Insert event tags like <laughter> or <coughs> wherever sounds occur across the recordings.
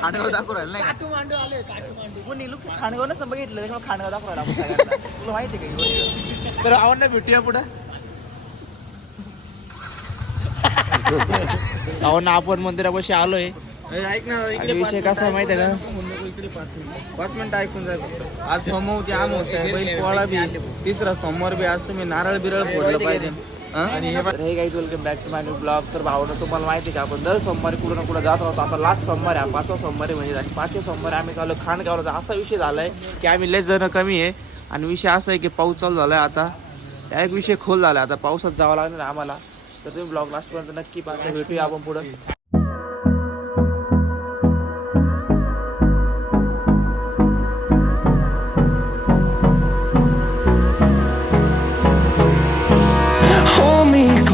खांडगाव दाखवू राहिलं नाही का? काटू मांडू आले काटू मांडू. कोणी लोक खांडगावच बघितलं त्याच्यामुळे राहिला आपण सगळ्यांना. तुला माहिती आहे का ही गोष्ट? तर आवड नाही भेटूया पुढं. आवड आपण मंदिरापाशी आलोय. ऐक ना आणि विषय कसा आहे माहिती आहे का? पाच मिनिटं ऐकून जा आज सोमवती आमोस आहे बैल पोळा बी तिसरा सोमवार बी आज तुम्ही नारळ बिरळ फोडलं पाहिजे. आणि हे हे काही welcome back to my new blog तर भावना तुम्हाला माहिती आहे का आपण दर सोमवारी कुठं ना कुठं जात होतो आता लास्ट सोमवार आहे पाचवा सोमवारी म्हणजे आणि पाचव्या सोमवारी आम्ही चालू खांडगावला असा विषय झालाय की आम्ही लय जण कमी आहे. आणि विषय असा आहे की पाऊस चालू झालाय आता. त्या एक विषय खोल झाला आता पावसात जावं लागणार आहे आम्हाला. तर तुम्ही ब्लॉग लास्टपर्यंत नक्की पाहता. भेटूया आपण पुढं.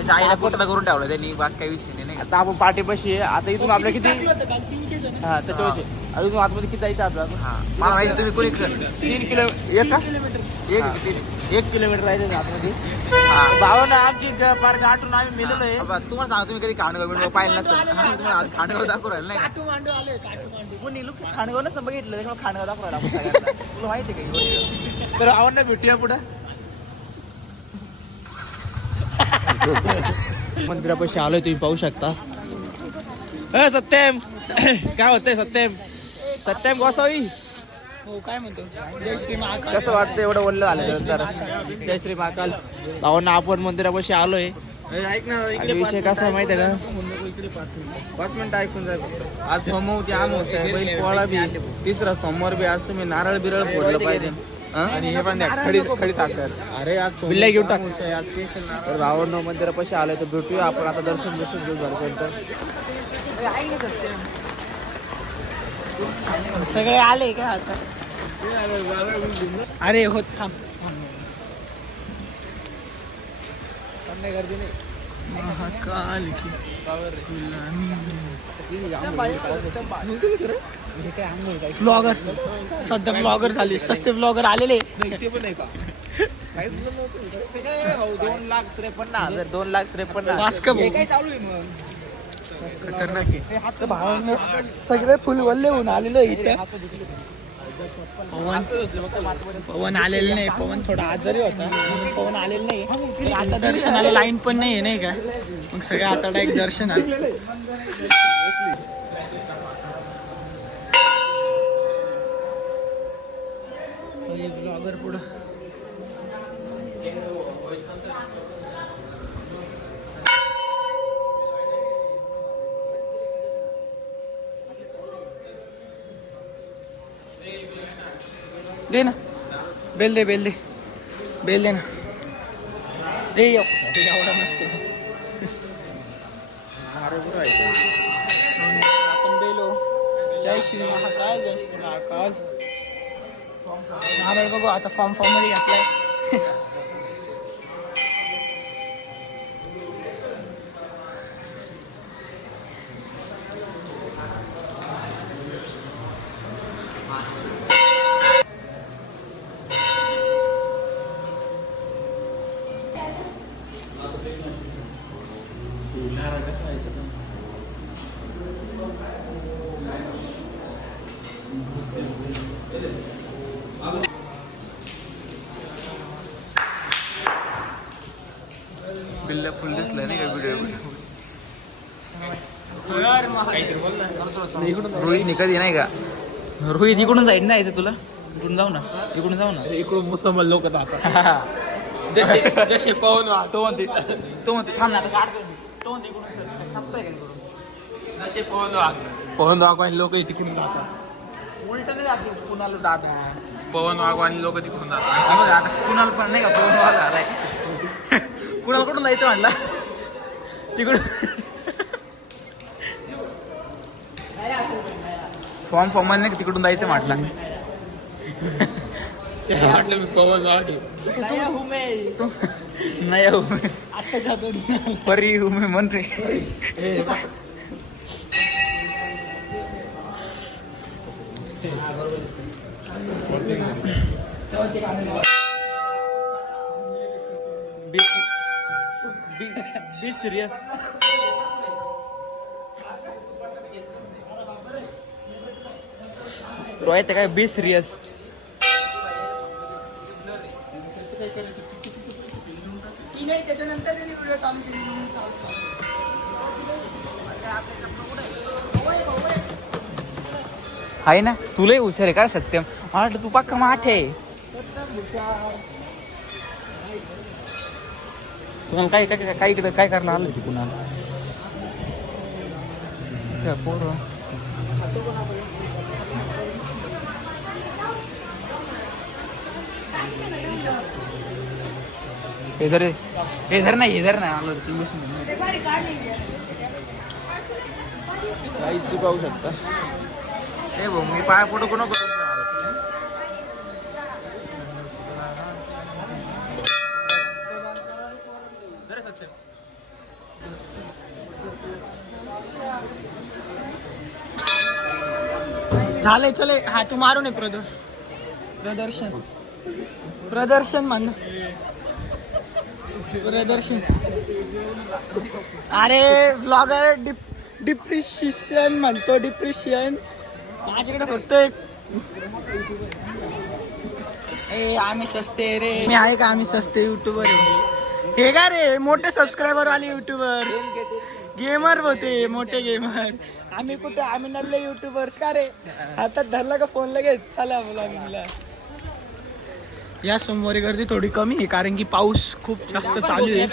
त्याच्या आईला कोटला करून ठेवलं त्यांनी बाग काही विषय नाही, नाही का? आता आपण पाठीपाशी आहे. आता इथून आपल्या किती हा त्याच्यावरचे. अजून आतमध्ये किती जायचं आपल्याला? हा. मला माहिती तुम्ही कोणी तीन किलो एक का? एक हा. किलोमीटर राहायचं आतमध्ये. हा. भावानं आमची ज- पार गाठून आम्ही मेलेलो आहे. तुम्हाला सांगा तुम्ही कधी खांडगाव बिंडगाव पाहिलं नसेल? हा, तुम्हाला आज खांडगाव दाखवू राहिलं नाही का? काटू मांडू आले काटू मांडू कोणी लोक खांडगावच बघितलं त्याच्यामुळे खांडगाव दाखवू राहिला आपण <laughs> सगळ्यांना. तुला माहिती आहे का ही गोष्ट? तर नाही भेटूया पुढं. <laughs> मंदिरापाशी आलोय तुम्ही पाहू शकता. अ सत्यम! <coughs> काय होतंय सत्यम? सत्यम गोसावी? हो काय म्हणतो? जय श्री महाकाल. कसं वाटतं एवढं वल्ल झाल्यानंतर जय श्री महाकाल. भावांना आपण मंदिरापाशी आलोय. ऐक ना विषय कसा आहे माहिती आहे का? पाच मिनिटं ऐकून जा आज सोमवती आमोस आहे बैल पोळा बी. तिसरा सोमवार बी आज तुम्ही नारळ बिरळ फोडलं पाहिजे. आणि हे पण खडी खडी साखर अरे आज बिल्ल्या घेऊन टाक. तर भावांना मंदिरापाशी आलोय तर भेटूया. आपण आता दर्शन दर्शन घेऊ झाल्यानंतर सगळे आले का आता? अरे होत थांब. महाकाल की ब्लॉगर सध्या ब्लॉगर झाले. सस्ते ब्लॉगर आलेले. दोन लाख त्रेपन्न हजार दोन लाख त्रेपन्न खतरनाक भावानं सगळे फुल वल्ले होऊन आलेलो इथं. पवन. पवन आलेलं नाही. पवन थोडा आजारी होता. पवन आलेलं नाही. आता दर्शनाला लाईन पण नाही आहे नाही का? मग सगळे आता डायरेक्ट ब्लॉगर पुढं. दे ना. बेल दे बेल दे. बेल दे ना. दे एवढा नसते आपण बेलो हो. जय श्री महाकाल जय श्री महाकाल. नारळ बघू आता फॉर्म फॉर्ममध्ये घातलाय. बिल्ल फुल दिसलं नाही का व्हिडिओ रोहित कधी नाही का? रोहित इकडून जाईल ना यायचं तुला? इकडून जाऊ ना. इकडून जाऊ ना. इकडून मुसलमान लोक जसे <laughs> जसे पवन तो म्हणते तो म्हणते थांब ना आता. तो म्हणते इकडून चल. संपतंय का इकडून? जसे पवन पवन लोक तिकडून जातात. उलट नाही जाते कुणाला दाद. पवन वाघवानी लोक तिकडून जातात. आता कुणाला पण नाही का पवन वाला आलाय? कुणाला कुठून जायचं म्हणला? तिकडून. फॉर्म फॉर्म नाही तिकडून जायचं म्हटलं. वाटलं मी पवन नाही हो परी उमे म्हण बी सिरियस रोहित काय बी सिरियस त्याच्यानंतर त्यांनी व्हिडिओ चालू केली आहे ना तुलाही हुशार आहे का सत्यम? मला वाटलं तू पक्का माठ आहे. तुम्हाला काय काय काय काय इकडे काय करायला आलं होती कुणाला काय पोरं? इधर इधर नाही इधर नाही. आलो काहीच ती पाहू शकता. ए भाऊ मी पाय पुढं कोण करून झाले चले. हा तू मारू नये प्रदर्श प्रदर्शन. प्रदर्शन म्हण. प्रदर्शन. अरे ब्लॉगर डिप डिप्रिशियन म्हणतो डिप्रिशिएशन माझ्याकडे फक्त एक. ए आम्ही सस्ते रे. मी आहे का आम्ही सस्ते युट्यूबर हे का रे? मोठे सबस्क्रायबर वाले युट्यूबर्स गेमर होते मोठे गेमर. आम्ही कुठे आम्ही नल्ले युट्यूबर्स का रे? हातात धरला का फोन लगेच? चला ब्लॉगिंगला या सोमवारी गर्दी थोडी कमी आहे कारण की पाऊस खूप जास्त चालू आहे.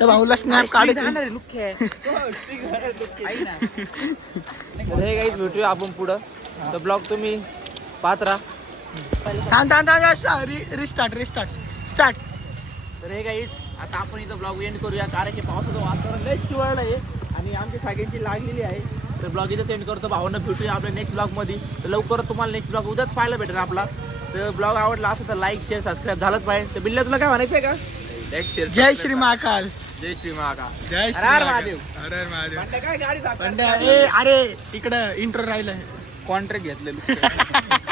तर भाऊला स्नॅप काढायचं <laughs> हे भेटूया आपण पुढं. तर ब्लॉग तुम्ही पाहत राहा. थांब थांब थांब रिस्टार्ट रिस्टार्ट स्टार्ट तर हे काहीच आता आपण इथं ब्लॉग एंड करूया. कारण की पावसाचं वातावरण लय चिवळलं आहे. आणि आमची सगळ्यांची लागलेली आहे. तर ब्लॉग इथं सेंड करतो. भावांना भेटूया आपल्या नेक्स्ट ब्लॉगमध्ये तर लवकरच तुम्हाला नेक्स्ट ब्लॉग उद्याच पाहायला भेटेल आपला. तर ब्लॉग आवडला असेल तर लाईक शेअर सबस्क्राईब झालंच पाहिजे. तर बिल्ल्या तुला काय म्हणायचं आहे का जय श्री महाकाल. जय श्री महाकाल. जय हर हर महादेव. हर हर महादेव. काय गाडी अरे इकडं इंट्रो राहिलं कॉन्ट्रॅक्ट घेतलेलं. <laughs>